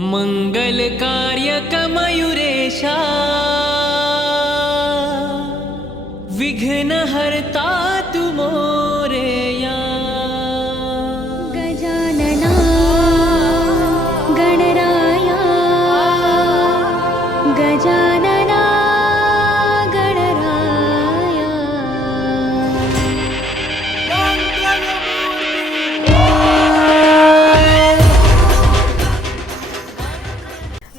मंगल कार्यक मयुरेशा विघ्न हरता तू मोरया गजानना गणराया गजानना गणराया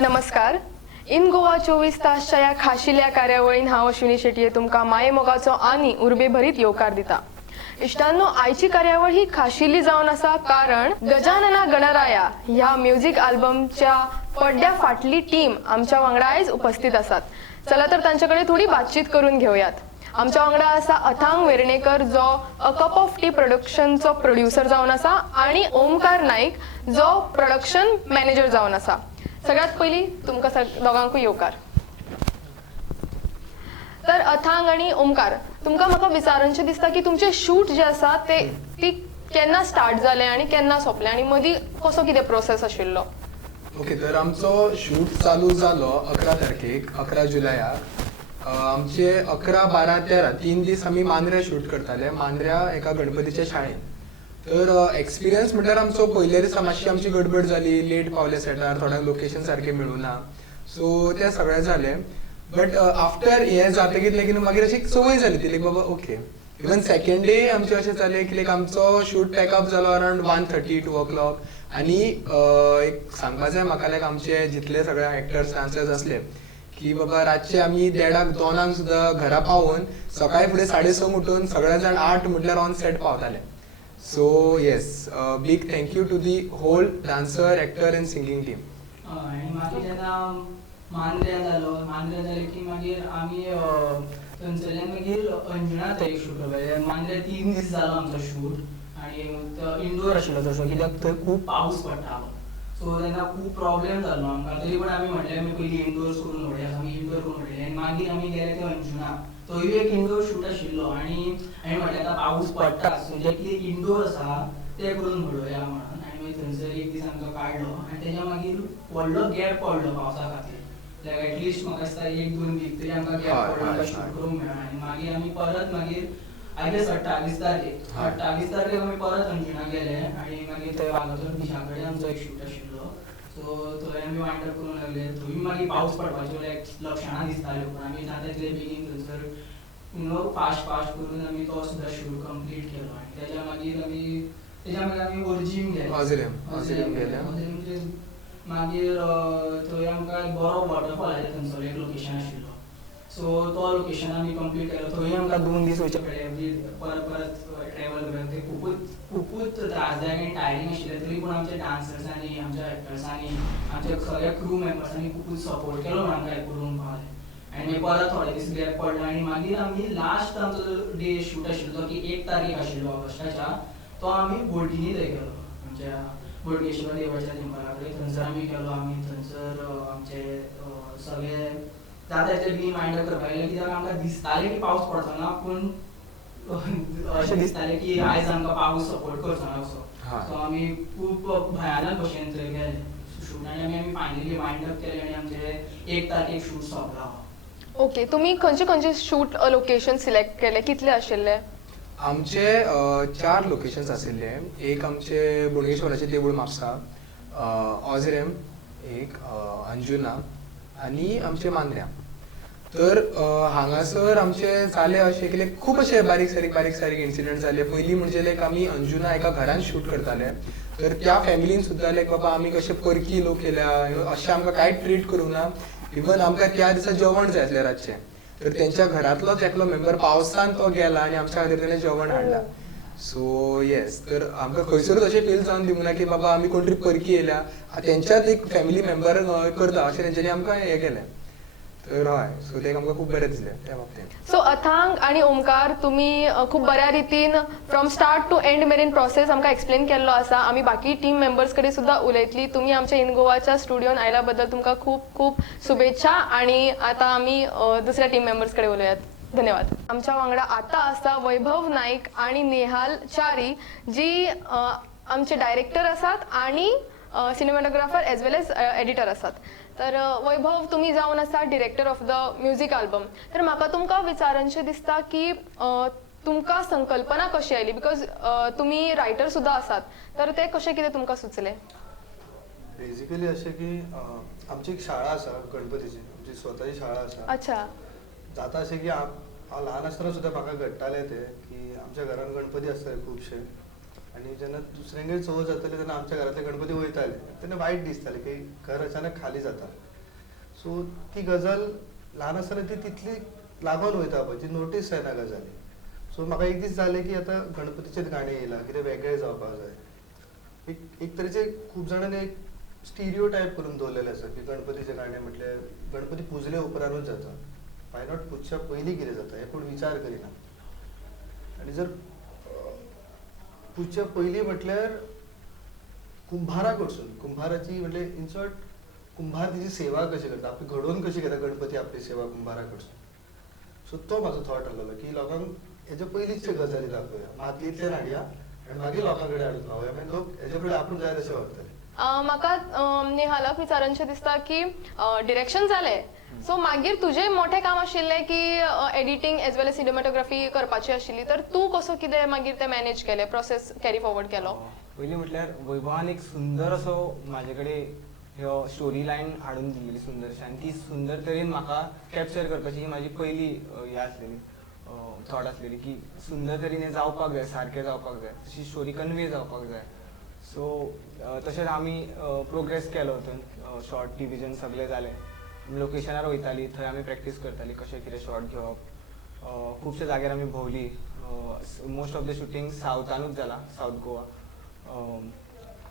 नमस्कार. इन गोवा 24 तासच्या या खाशिल्या कार्यावळीन हांव अश्विनी शेटये तुमकां माये मोगाचो आनी उर्बे भरीत येवकार दिता. इश्टांनो, आयची कार्यावळ ही खाशिल्ली जावन आसा कारण गजानना गणराया ह्या म्युझिक अल्बमच्या पड्ड्या फाटली टीम आमच्या वांगडा आयज उपस्थित आसात. चला तर तांच्याकडे थोडी बातचीत करून घेऊयात. आमच्या वांगडा आसा अथांग वेर्णेकर जो अ कप ऑफ टी प्रोडक्शनचो प्रोड्युसर जावन आसा आणि ओमकार नाईक जो प्रोडक्शन मॅनेजर जावन आसा. सगळ्यात पहिली तुमकां दोगांकूय येवकार. तर अथांग आणि ओमकार, तुमकां म्हाका विचारचें दिसता की तुमचे शूट जे आसा ती केन्ना स्टार्ट जालें आणि केन्ना सोंपलें आणि मदीं कसो कितें प्रोसेस आशिल्लो? ओके, तर आमचो शूट चालू जालो 11 तारखेक 11 जुलयाक. आमचे 11, 12, 13 3 दीस आमी मांद्र्या शूट करताले, मांद्र्या एका गणपतीच्या शाळेन. तर एक्सपिरियन्स म्हणल्यार आमचो पयल्या दिसा मातशी आमची गडबड जाली, लेट पावले सेटार, थोड्यांक लोकेशन सारकें मेळूना, सो तें सगळें जालें. बट आफ्टर हें जातकीर लेगीत मागीर अशी संवय जाली ती, लायक बाबा ओके. इवन सेकंड डे आमचें अशें जालें की लायक आमचो शूट पॅकअप जालो अरावंड 1:30, 2 o'clock. आनी एक सांगपा जाय म्हाका, लायक आमचे जितले सगळे एक्टर्स डान्सर्स असले की बाबा रातचे आमी 1:30, 2 सुद्दां घरा पावून सकाळी फुडें 6:30 उठून सगळे जाण 8 म्हटल्यार ऑन सेट पावताले. So yes, big thank you to the whole dancer, actor and singing team. आणि मागीर जेन्ना मांद्र्या जाले की मागीर आमी थंयसरल्यान मागीर अंजुना थंय शूट करपाक. मांद्र्या 3 दीस जालो आमचो शूट आणि इंडोर आशिल्लो तसो, कित्याक थंय खूब पावस पडटालो. सो तेन्ना खूब प्रॉब्लेम जालो आमकां. तरी पूण आमी म्हटलें आमी पयलीं इंडोर्स करून उडया, आमी इंडोर करून उडयलें आनी मागीर आमी गेले ते अंजुना. थंय एक इंडोर शूट आशिल्लो आणि म्हटलें आतां पावस पडटा सो जे कितें इंडोर आसा ते करून उडोवया म्हणून. आनी मागीर थंयसर एक दीस आमचो काडलो आनी तेच्या मागीर व्हडलो गॅप पडलो पावसा खातीर. लायक एटलिस्ट म्हाका दिसता 1-2 वीक तरी आमकां गॅप पडलो, शूट करूंक मेळना. आनी मागीर आमी परत मागीर आय गेस 28 तारखेक आमी परत अंजुना गेले आनी मागीर थंय वागातोर बिचा कडेन आमचो एक शूट आशिल्लो. सो थंय आमी वायंड अप करूंक लागले. थंय मागीर पावस पडपाचे लायक लक्षणां दिसतालीं, पूण आमी जाता तितले बेगीन थंयसर फास्ट करून आमी तो सुद्दां शूट कंप्लीट केलो. आनी तेच्या मागीर आमी वर्जीम गेले. ऑझिरियम गेले. मागीर थंय आमकां एक बरो वॉटरफॉल आसा थंयसर एक लोकेशन आशिल्लो. सो तो लोकेशन आमी कंप्लीट केलो. थंय आमकां 2 दीस वयचे पडले, परत ट्रॅवल करप. ते खूबच त्रासदायक आनी टायरींग आशिल्लें. तरी पूण आमच्या डान्सर्सांनी, आमच्या एक्टर्सांनी, आमच्या सगळ्या क्रू मेंबर्सांनी खूबच सपोर्ट केलो म्हणून आमकां हें करून पावलें. आनी मागीर परत थोडे दीस गॅप पडलो आनी मागीर आमी लास्ट आमचो जो डे शूट आशिल्लो की 1 तारीख आशिल्लो ऑगस्टाच्या, तो आमी बोटींनी थंय गेलो आमच्या बोडगेश्वर देवाच्या टेंपला कडेन. थंयसर आमी गेलो. आमी थंयसर आमचे सगळे जाता तितले बेगीन वायंड अप करपाक लागले, कित्याक आमकां दिसतालें की पावस पडचो ना, पूण अशें दिसतालें की आयज आमकां पावस सपोर्ट करचो ना असो. सो आमी खूब भयानक भशेन थंय गेले शूट आनी आमी फायनली वायंड अप केलें आनी आमचें 1 तारखेक शूट सोंपलो. ओके, तुम्ही खंयचे शूट लोकेशन सिलेक्ट केले, कितले आशिल्ले? आमचे 4 लोकेशन्स आशिल्ले. एक आमचे बोडगेश्वराचें देवूळ म्हापसा, ऑझिरियम एक, अंजुना आनी आमचे मांद्र्या. तर हांगासर आमचे जाले अशें की लायक खूब अशे बारीक सारीक इन्सिडंट जाले. पयलीं म्हणजे लायक आमी अंजुना एका घरान शूट करताले, तर त्या फॅमिलीन सुद्दां लायक बाबा आमी कशे परकी लोक केल्या, अशें आमकां कांयच ट्रीट करूंक ना. इवन आमकां त्या दिसा जेवण जाय आसलें रातचें, तर तेंच्या घरांतलोच एकलो मेंबर पावसान तो गेला आनी आमच्या खातीर ताणें जेवण हाडलां. सो येस, तर आमकां खंयसरूच अशें फील जावन दिवंक ना की बाबा आमी कोण तरी परकी येयल्या, तेंच्याच एक फॅमिली मेंबर करता अशें तेंच्यांनी आमकां हें केलें. तर हय, सो ते आमकां खूब बरें दिसलें त्या बाबतींत. सो अथांग आणि ओमकार, तुम्ही खूप बऱ्या रीतीन फ्रॉम स्टार्ट टू एंड मेरेन प्रोसेस आमकां एक्सप्लेन केल्लो आसा. आमी बाकी टीम मेंबर्स कडेन सुद्दां उलयतली. तुम्ही आमच्या इन गोवाच्या स्टुडिओन आयल्या बद्दल तुमकां खूप खूप शुभेच्छा. आणि आता आमी दुसऱ्या टीम मेंबर्स कडेन उलयात. धन्यवाद. आमच्या वांगडा आता आसा वैभव नाईक आणि नेहाल चारी, जी आमचे डायरेक्टर आसात आणि सिनेमॅटोग्राफर एज वेल एज एडिटर आसात. तर वैभव तुम्ही जावन आसा director of the music album. तर म्हाका तुमकां विचारनशें दिसता की तुमकां संकल्पना कशी आयली, बिकॉज तुम्ही रायटर सुद्धा आसात. तर ते कशें कितें तुमकां सुचलें? बेसिकली अशें की आमची एक शाळा आसा गणपतीची, आमची स्वताची शाळा आसा. अच्छा. जाता अशें की हांव ल्हान आसतना सुद्दां म्हाका घडटालें तें की आमच्या घरान गणपती आसताले खुबशे, आनी जेन्ना दुसऱ्यांगेर चवथ जाताली तेन्ना आमच्या घरांतले गणपती वयताले. तेन्ना वायट दिसतालें की घर अचानक खाली जाता. सो ती गजाल ल्हान आसतना ती तितली लागून वयता पळय, ती नोटीस जायना गजाली. सो म्हाका एक दीस जालें की आतां गणपतीचेच गाणें येयला, कितें वेगळें जावपाक जाय. एक तरेचे खूब जाणांनी एक स्टिरियो टायप करून दवरलेले आसा की गणपतीचे गाणें म्हटल्यार गणपती पुजले उपरांतूच जाता, वाय नॉट पुजच्या पयलीं कितें जाता हें कोण विचार करिना. आनी जर पुजच्या पयलीं म्हटल्यार कुंभारा कडसून, कुंभाराची म्हणजे इन शॉर्ट कुंभार तिची सेवा कशी करता, आपली घडोवन कशी घेता गणपती आपली सेवा कुंभारा कडसून. सो तो म्हाजो थॉट आसलेलो की लोकांक हेजे पयलींचे गजाली दाखोवया, मातयेंतल्यान हाडया आनी मागीर लोकां कडेन हाडून पावया, मागीर लोक हेजे कडेन आपूण जाय तशें वागतले. म्हाका नेहालाक विचारनशें दिसता की डिरेक्शन जालें, सो मागीर तुजें मोठें काम आशिल्लें की एडिटींग एज वेल एज सिनेमॅटोग्राफी करपाची आशिल्ली. तर तूं कसो कितें मागीर तें मॅनेज केलें, प्रोसेस कॅरी फॉरवर्ड केलो? पयलीं म्हटल्यार वैभवान एक सुंदर असो म्हाजे कडेन ह्यो स्टोरी लायन हाडून दिल्ली सुंदरशी, आनी ती सुंदर तरेन म्हाका कॅप्चर करपाची ही म्हाजी पयली हें आसलेली, थॉट आसलेली की सुंदर तरेन हें जावपाक जाय, सारकें जावपाक जाय, तशी स्टोरी कन्वे जावपाक जाय. सो तशेंच आमी प्रोग्रेस केलो, शॉर्ट डिविजन सगळें जालें. लोकेशनार वयतालीं, थंय आमी प्रॅक्टीस करतालीं कशें कितें शॉर्ट घेवप. खुबशे जाग्यार आमी भोंवलीं. मोस्ट ऑफ द शुटींग सावथानूच जाला, सावथ गोवा.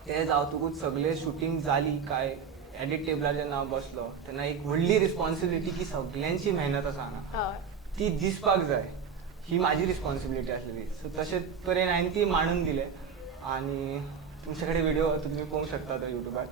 तें जावतकूच सगळें शुटींग जाली काय एडिट टेबलार जेन्ना हांव बसलो तेन्ना एक व्हडली रिस्पॉन्सिबिलिटी की सगळ्यांची मेहनत आसा हांगा ती दिसपाक जाय, ही म्हाजी रिस्पॉन्सिबिलिटी आसलेली. सो तशे तरेन हांवें ती मांडून दिलें. आनी तुमचे कडेन व्हिडिओ तुमी पळोवंक शकता तो युट्यूबार.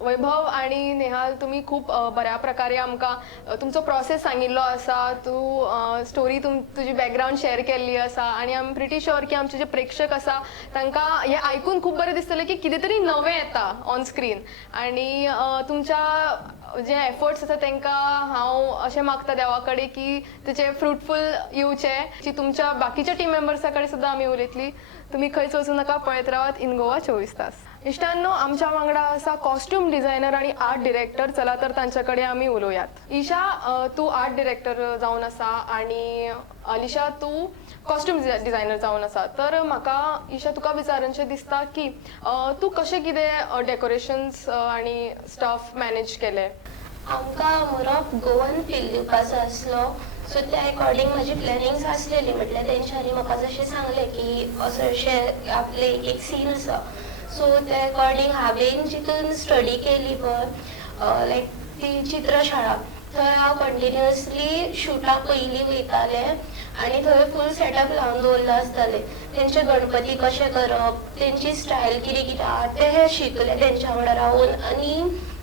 वैभव आणि नेहाल, तुम्ही खूप बऱ्या प्रकारे आमकां तुमचो प्रोसेस सांगिल्लो आसा. तूं स्टोरी तुजी बॅकग्राऊंड शेअर केल्ली आसा आनी आय एम प्रिटी शुअर की आमचे जे प्रेक्षक आसा तांकां हें आयकून खूप बरें दिसतलें की कितें तरी नवें येता ऑन स्क्रीन. आनी तुमच्या जे एफर्ट्स आसा तांकां हांव अशें मागता देवा कडेन की तेचे फ्रुटफूल येवचे. जी तुमच्या बाकीच्या टीम मेंबर्सा कडेन सुद्दां आमी उलयतली. तुम्ही खंयच वचूं नाका, पळयत रावात इन गोवा 24 तास. इश्टांनो, आमच्या वांगडा आसा कॉस्ट्यूम डिझायनर आणि आर्ट डिरेक्टर. चला तर तांच्याकडे आमी उलोवयात. ईशा, तू आर्ट डिरेक्टर जावन आसा आणि अलिशा तू कॉस्ट्यूम डिझायनर जावन आसा. तर म्हाका ईशा तुका विचारनशें दिसता की तू कशें कितें डेकोरेशन्स आणि स्टफ मॅनेज केले? आमकां मोरप गोवन फील दिवपाचो आसलो, सो त्या अकॉर्डिंग म्हजी प्लॅनिंग्स आसलेली. म्हटल्यार तेंच्यांनी म्हाका जशें सांगलें की अशें आपले एक सीन आसा, सो त्या अकॉर्डिंग हांवें जितून स्टडी केली पळय, लायक ती चित्रशाळा, थंय हांव कंटिन्युअसली शुटाक पयलीं वयतालें आनी थंय फूल सेटअप लावन दवरलो आसतालें. तेंचे गणपती कशें करप, तेंची स्टायल कितें कितें आहा तें शिकलें तेंच्या वांगडा रावून आनी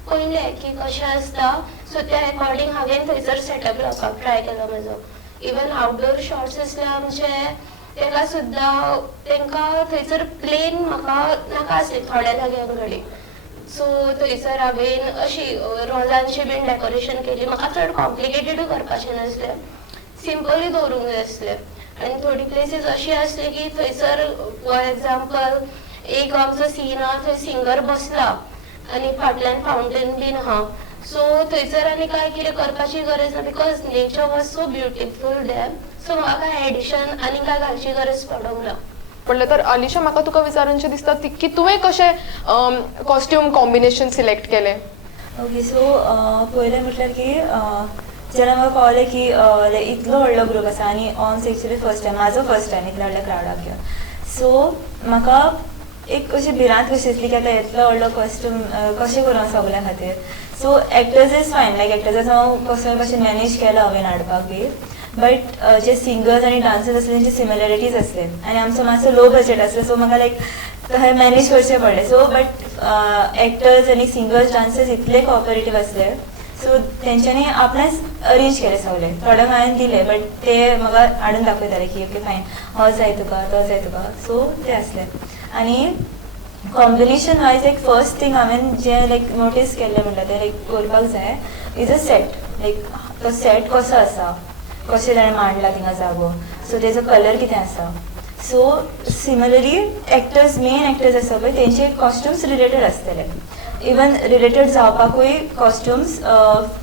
पळयलें की कशें आसता. सो त्या अकॉर्डिंग हांवें थंयसर सेटअप लावपाक ट्राय केलो म्हजो. इवन आउटडोर शॉट्स आसले आमचे, तेका सुद्दां तेंकां थंयसर प्लेन म्हाका नाका आसले थोड्या जाग्यां कडेन. सो थंयसर हांवें अशी रोजांची बीन डेकोरेशन केली. म्हाका चड कॉम्प्लिकेटेडूय करपाचें नासलें, सिंपली दवरूंक जाय आसलें. आनी थोडी प्लेसीस अशी आसली की थंयसर फॉर एग्जाम्पल एक आमचो सीन आहा, थंय सिंगर बसला आनी फाटल्यान फावंटेन बीन आहा. सो थंयसर आनी काय कितें करपाची गरज ना, because nature was so beautiful there. So म्हाका एडिशन आनी काय घालची गरज पडोंक ना. पडलं तर अलिशा, म्हाका तुका विचारनशें दिसता की तुवें कशें कॉस्ट्यूम कॉम्बिनेशन सिलेक्ट केलें? ओके, सो पयलें म्हटल्यार की जेन्ना म्हाका कळ्ळें की इतलो व्हडलो ग्रूप आसा आनी ऑन एक्चुली फर्स्ट टायम, म्हाजो फर्स्ट टायम इतल्या व्हडल्या क्रावडाक घेवन. सो म्हाका एक अशी भिरांत कशी दिसली की आतां इतलो व्हडलो कॉस्ट्यूम कशें करूं सगल्या खातीर. सो एक्टर्स इज फायन, लायक एक्टर्स हांव कसो भाशेन मॅनेज केलो हांवें हाडपाक बी. बट जे सिंगर्स आनी डान्सर्स आसले तेंचे सिमिलॅरिटीज आसले आनी आमचो मातसो लो बजेट आसलो, सो म्हाका लायक थंय मॅनेज करचें पडलें. सो बट एक्टर्स आनी सिंगर्स डान्सर्स इतले कॉपरेटीव आसले, सो तेंच्यांनी आपणेच अरेंज केलें सगलें. थोड्यांक हांवें दिलें बट ते म्हाका हाडून दाखयताले की ओके फायन, हो जाय तुका, तो जाय तुका. सो तें आसलें. आनी कॉम्बिनेशन वायज एक फर्स्ट थिंग हांवें जें लायक नोटीस केल्लें म्हणटा तें लायक करपाक जाय इज अ सेट लायक तो सेट कसो आसा कशें ताणें मांडला थिंगा जागो सो तेजो कलर कितें आसा so similarly actors main actors आसा पळय तेंचे कॉस्ट्युम्स रिलेटेड आसतले इवन रिलेटेड जावपाकूय कॉस्ट्युम्स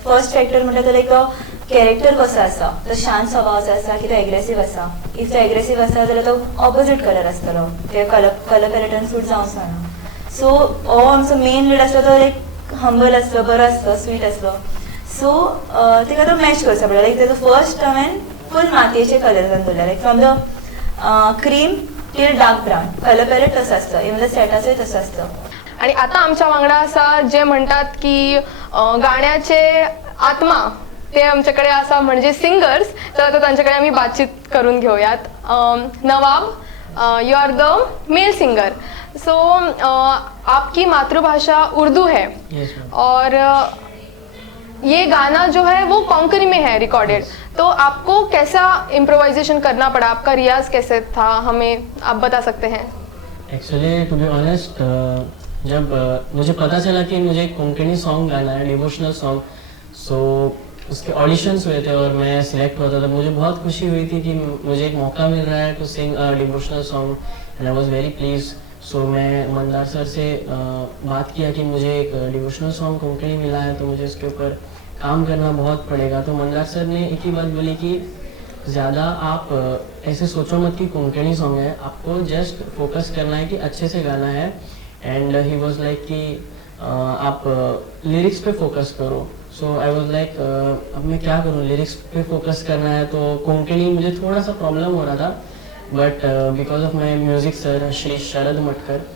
फर्स्ट फॅक्टर म्हणटा तो लायक तो कॅरेक्टर कसो आसा तो शांत स्वभावाचो आसा की तो एग्रेसीव आसा इफ तो एग्रेसीव आसा जाल्यार तो ऑपोजीट कलर आसतलो ते कलर पॅलेटन सूट जावंक जायना सो हो आमचो मेन लीड आसलो तो लायक हंबल आसलो बरो आसलो स्वीट आसलो सो ताका तो मॅच करचो पडलो लायक तेजो फर्स्ट हांवें फूल मातयेचे कलर घालून दवरले like from the cream teal dark brown colour palette तसो आसता इवन द सेटाचोय तसो आसता आणि आता आमच्या वांगडा असा जे म्हणतात की गाण्याचे आत्मा ते आमच्याकडे असा म्हणजे सिंगर्स तर आता त्यांच्याकडे आम्ही बातचीत करून घेऊयात Nawab you are the male singer so आपकी मातृभाषा उर्दू है Yes, ma'am. और ये गाना जो है वो कोंकणी में है रिकॉर्डेड तो आपको कैसा इम्प्रोवाइजेशन करना पड़ा आपका रियाज कैसे था हमें आप बता सकते हैं एक्चुअली टू बी ऑनेस्ट जब मुझे पता चला कि मुझे एक कोंकणी सॉन्ग गाना है डिवोशनल सॉन्ग सो उसके ऑडिशंस हुए थे और मैं सिलेक्ट हुआ था तो मुझे बहुत खुशी हुई थी कि मुझे एक मौका मिल रहा है to sing devotional song and I was very please so मैं मंदार सर से बात किया कि मुझे एक डिवोशनल सॉन्ग कोंकणी मिला है तो मुझे इसके ऊपर काम करना बहुत पड़ेगा तो मंदार सर ने एक ही बात बोली कि ज़्यादा आप ऐसे सोचो मत कि कोंकणी सॉन्ग है आपको जस्ट फोकस करना है कि अच्छे से गाना है एंड ही वाज लाइक कि आप लिरिक्स पे फोकस करो सो आई वाज लाइक अब मैं क्या करूँ लिरिक्स पे फोकस करना है तो कोंकणी मुझे थोड़ा सा प्रॉब्लम हो रहा था but because of my music sir Shri Sharad Matkar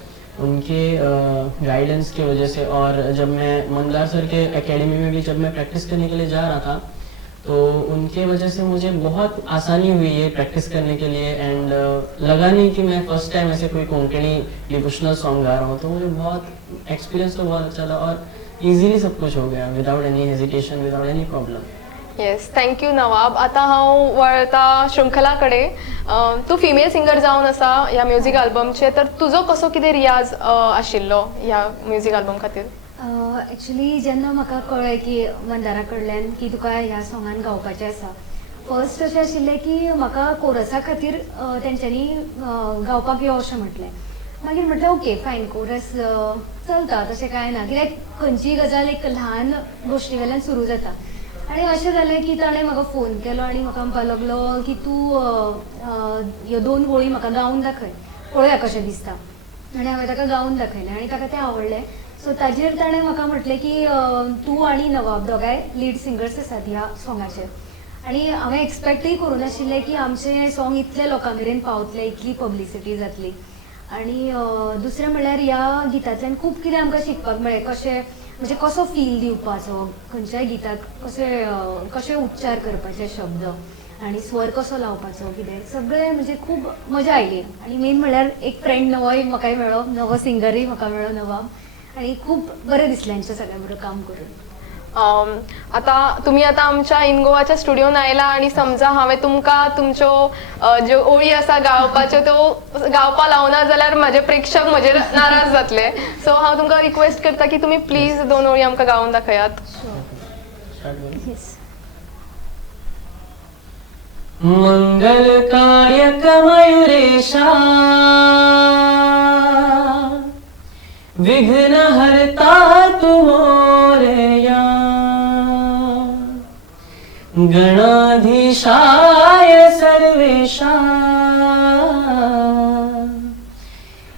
उनके गाइडेंस की वजह से और जब मैं मंदार सर के एकेडमी में भी जब मैं प्रैक्टिस करने के लिए जा रहा था तो उनके वजह से मुझे बहुत आसानी हुई है प्रैक्टिस करने के लिए एंड लगा नहीं कि मैं फर्स्ट टाइम ऐसे कोई कोंकणी डिवोशनल सॉन्ग गा रहा हूँ तो मुझे बहुत एक्सपीरियंस तो बहुत अच्छा था और इजीली सब कुछ हो गया without any hesitation without any problem yes thank you Nawab आता हांव वळता शृंखलाकडे तू फिमेल सिंगर जावन आसा ह्या म्युझिक अल्बमचे तर तुजो कसो कितें रियाज आशिल्लो ह्या म्युझिक अल्बम खातीर एक्चुली जेन्ना म्हाका कळ्ळें की मंदारा कडल्यान की तुका ह्या सॉंगान गावपाचें आसा फर्स्ट अशें आशिल्लें की म्हाका कोरसा खातीर तेंच्यांनी गावपाक यो अशें म्हटलें मागीर म्हटलें ओके फायन कोरस चलता तशें कांय ना कित्याक खंयचीय गजाल एक ल्हान गोश्टी वयल्यान सुरू जाता आनी अशें जालें की ताणें म्हाका फोन केलो आनी म्हाका म्हणपाक लागलो की तूं ह्यो 2 वळी म्हाका गावन दाखय पळोवया कशें दिसता आनी हांवें ताका गावन दाखयलें आनी ताका तें आवडलें सो ताजेर ताणें म्हाका म्हटलें की तूं आनी नवाब दोगांय लीड सिंगर्स आसात ह्या सॉंगाचेर आनी हांवें एक्सपेक्टूय करूं नाशिल्लें की आमचें सॉंग इतल्या लोकां मेरेन पावतलें इतली पब्लिसिटी जातली आनी दुसरें म्हणल्यार ह्या गितांतल्यान खूब कितें आमकां शिकपाक मेळ्ळें कशें म्हणजे कसो फील दिवपाचो खंयच्याय गिताक कशे उच्चार करपाचे शब्द आनी स्वर कसो लावपाचो कितें सगळें म्हणजे खूब मजा आयली आनी मेन म्हणल्यार एक फ्रेंड नवोय म्हाकाय मेळ्ळो नवो सिंगरूय म्हाका मेळ्ळो नवाब आनी खूब बरें दिसलें आमच्या सगळ्या बरोबर काम करून आता तुम्ही आता आमच्या इन गोवाच्या स्टुडिओन आयला आणि समजा हांवें तुमकां तुमच्यो ज्यो ओळी आसा गावपाच्यो त्यो गावपा लावना जाल्यार म्हाजे प्रेक्षक म्हजेर नाराज जातले सो हांव तुमकां रिक्वेस्ट करता की तुमी प्लीज 2 ओळी आमकां गावन दाखयात मंगल कार्यक मयूरेशा विघ्न हरता तू मोरया गणाधीशाय सर्वेशा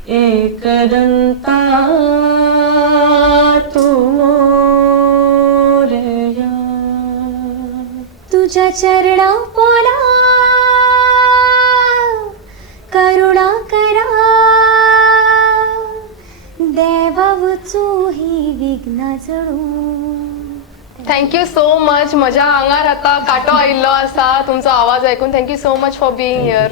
एकदंता तू मोरया तुझ्या चरणा पोला करुणा करा देवावचो ही विघ्न जळू थँक्यू सो मच म्हज्या आंगार आतां कांटो आयिल्लो आसा तुमचो आवाज आयकून thank you so much for being here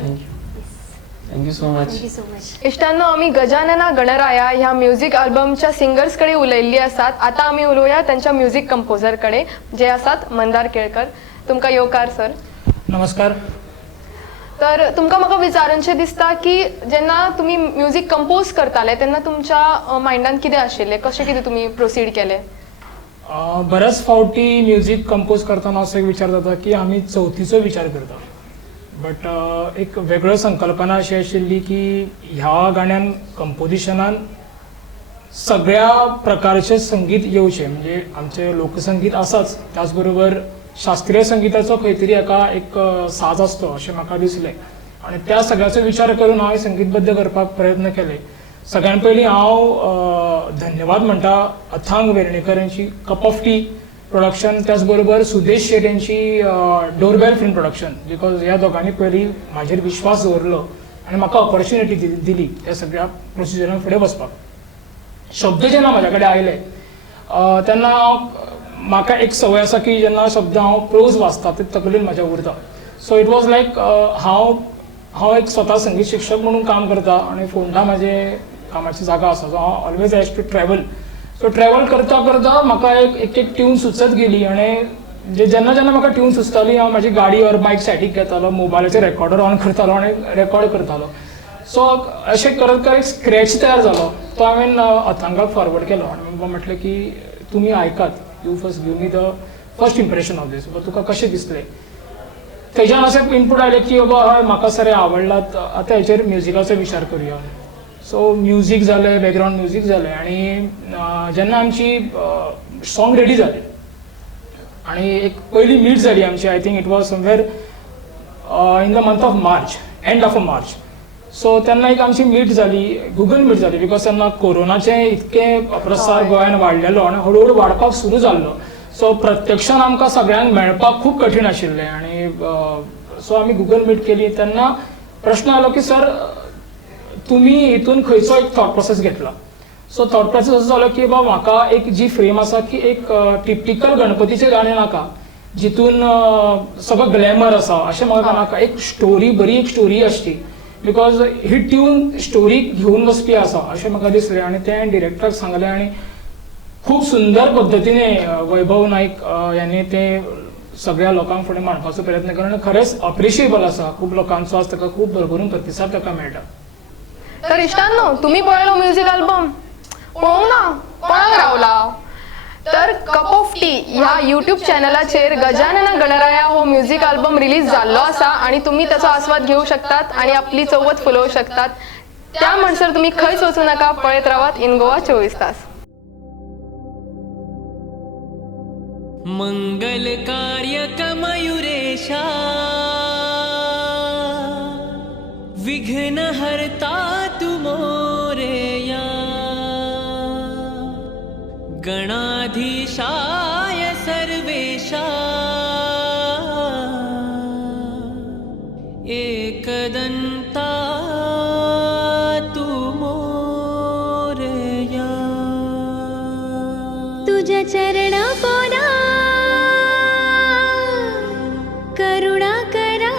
thank you so much thank you so much इश्टांनो आम्ही गजानना गणराया ह्या म्युझिक अल्बमच्या सिंगर्सकडे उलयल्ली आसात आता आम्ही उलोवया त्यांच्या म्युझिक कंपोजरकडे जे आसात मंदार केळकर तुमकां येवकार सर नमस्कार तर तुमकां म्हाका विचारूनशें दिसता की जेन्ना तुमी म्युजीक कंपोज करताले तेन्ना तुमच्या मायंडान कितें आशिल्लें, कशें कितें तुमी प्रोसीड केलें? बऱ्याच फावटी म्युझिक कंपोज करताना असं एक विचार जाता की आम्ही चवथीचो विचार करता, बट एक वेगळो संकल्पना अशी आशिल्ली की ह्या गाण्यान कंपोजिशनान सगळ्या प्रकारचे संगीत येवचे, म्हणजे आमचे लोकसंगीत आसाच, त्याचबरोबर शास्त्रीय संगीताचो खंय तरी एका एक साज असतो अशें म्हाका दिसलें आणि त्या सगळ्याचो विचार करून हांवें संगीतबद्ध करपाक प्रयत्न केले. सगळ्यात पयलीं हांव धन्यवाद म्हणटा अथांग वेर्णेकर यांची कप ऑफ टी प्रोडक्शन, त्याचबरोबर सुदेश शेट यांची डोरबेल फिल्म प्रोडक्शन, बिकॉज ह्या दोगांनी पयलीं म्हाजेर विश्वास दवरलो आनी म्हाका ऑपॉर्च्युनिटी दिली त्या सगळ्या प्रोसिजरान फुडें वचपाक. शब्द जेन्ना म्हाज्या कडेन आयले तेन्ना म्हाका एक संवय आसा की जेन्ना शब्द हांव प्रोज वाचता ते तकलेन म्हाज्या उरता. सो इट वॉज लायक हांव एक स्वता संगीत शिक्षक म्हणून काम करता आणि फोंडा म्हाजे कामाची जागा आसा, सो हांव always has to travel. So travel करता करता म्हाका एक ट्यून सुचत गेली आनी जेन्ना जेन्ना म्हाका ट्यून सुचताली हांव म्हाजी गाडी और बायक सायडीक घेतालो, मोबायलाचेर रेकॉर्डर ऑन करतालो आनी रेकॉर्ड करतालो. सो अशें करत करत एक स्क्रॅच तयार जालो, तो हांवें अथांगाक फॉरवर्ड केलो आनी म्हटलें की तुमी आयकात, you first give me the first impression of this, तुका कशें दिसलें. तेज्यान अशें इनपूट आयलें की बाबा हय म्हाका सारे आवडलात, आतां हेचेर म्युजिकाचो विचार करुया. सो म्युजीक जालें, बॅकग्रावंड म्युजीक जालें आनी जेन्ना आमची सॉंग रेडी जाली आनी एक पयली मीट जाली आमची, I think it was somewhere in the month of March, end of March. So तेन्ना एक आमची मीट जाली, गुगल मीट जाली, बिकॉज तेन्ना कोरोनाचें इतकें प्रसार गोंयान वाडलेलो आनी हळूहळू वाडपाक सुरू जाल्लो. सो प्रत्यक्षान आमकां सगळ्यांक मेळपाक खूब कठीण आशिल्लें आनी सो आमी गुगल मीट केली. तेन्ना प्रश्न आयलो की सर तुमी हितून खंयचो एक थॉट प्रोसेस घेतला. सो थॉट प्रोसेस असो जालो की बाबा म्हाका एक जी फ्रेम आसा की एक टिपिकल गणपतीचें गाणें नाका जितून सगळो ग्लॅमर आसा अशें म्हाका नाका. एक स्टोरी, बरी एक स्टोरी आसची, बिकॉज ही ट्यून स्टोरी घेवन वचपी आसा अशें म्हाका दिसलें आनी तें डिरेक्टराक सांगलें आनी खूब सुंदर पद्दतीने वैभव नाईक यांनी ते सगळ्या लोकांक फुडें मांडपाचो प्रयत्न केलो आनी खरेंच अप्रिशिएबल आसा. खूब लोकांचो आज ताका खूब भरभरून प्रतिसाद ताका मेळटा. तर इश्टांनो, तुम्ही पळयलो म्युझिक अल्बम? पळोवंक ना? कोणाक रावला? तर कप ऑफ टी ह्या यूट्यूब चॅनलाचेर गजानन गणराया हो म्युझिक अल्बम रिलीज जाल्लो आसा आणि तुम्ही त्याचो आस्वाद घेऊ शकतात आणि आपली चवथ फुलोवू शकतात. त्या म्हणसर तुम्ही खंयच वचू नका, पळयत रावात इन गोवा 24 तास. मंगल कार्यक मयूरेशा विघ्न हरता तू मोरया गणाधीशाय सर्वेशा एकदंता तू मोरया. तुझ्या चरणा पोना करुणा करा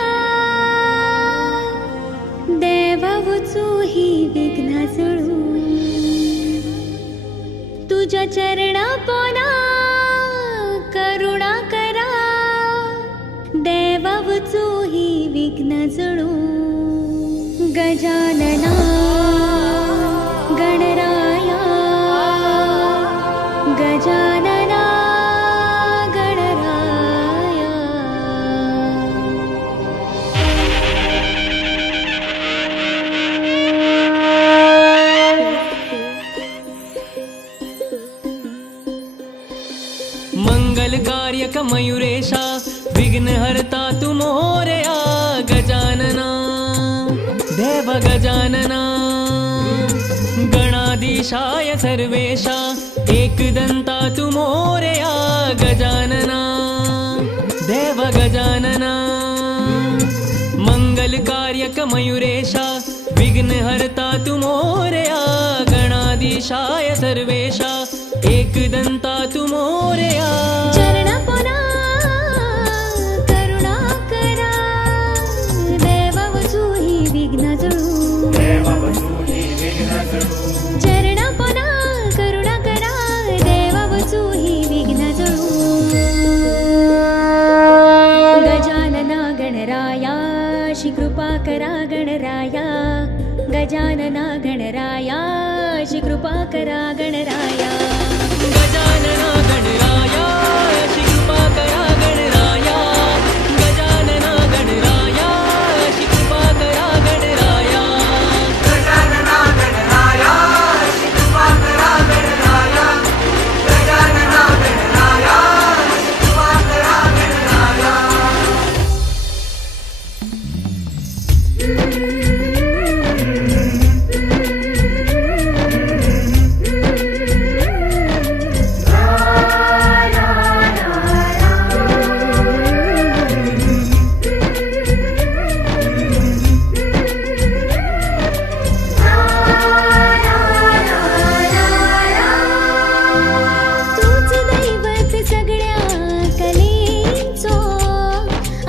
देवा वचू ही विघ्न जुळू. तुझ्या चरणा पोना करुणा करा देवा वचू ही विघ्न जुळू. गजानना गणराया गजानना गणराया. मंगल कार्यक मयूरेशा विघ्न हरता तू मोरया गजानना देव गजानना गणाधीशाय सर्वेशा एकदंता तू मोरया गजानना देव गजानना. मंगल कार्यक मयूरेशा विघ्न हरता तू मोरया गणाधीशाय सर्वेशा एकदंता तू मोरया. चरणा पोना करुणा करा देवा वचू ही विघ्न जुळू. चरणा पोना करुणा करा देवा वचू ही विघ्न जुळू. गजानना गणराया श्री कृपा करा गणराया गजानना गणरायाची कृपा करा गणराया गजानना गणराया अशी कृपा करा गणराया गजानना गणराया अशी कृपा करा गणराया गजानना गणराया अशी कृपा करा गणराया गजानना गणराया अशी कृपा करा गणराया तूच दैवत सगळ्या कलेचो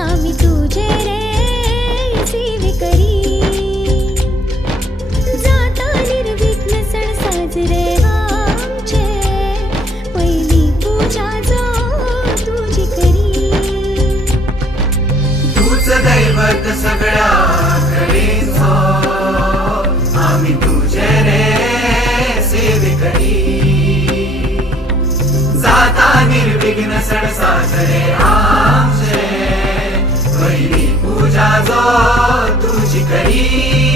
आम्ही तुझे रे सेवेकरी जाता निर्विघ्न सण साजरे आमचे पहिली पूजा जो तुझी करी तूच दैवत सगळ्या कलेचो आम्ही तुझे रे सेवेकरी जाता निर्विघ्न सण साजरे आमचे पहिली पूजा जो तुझी करी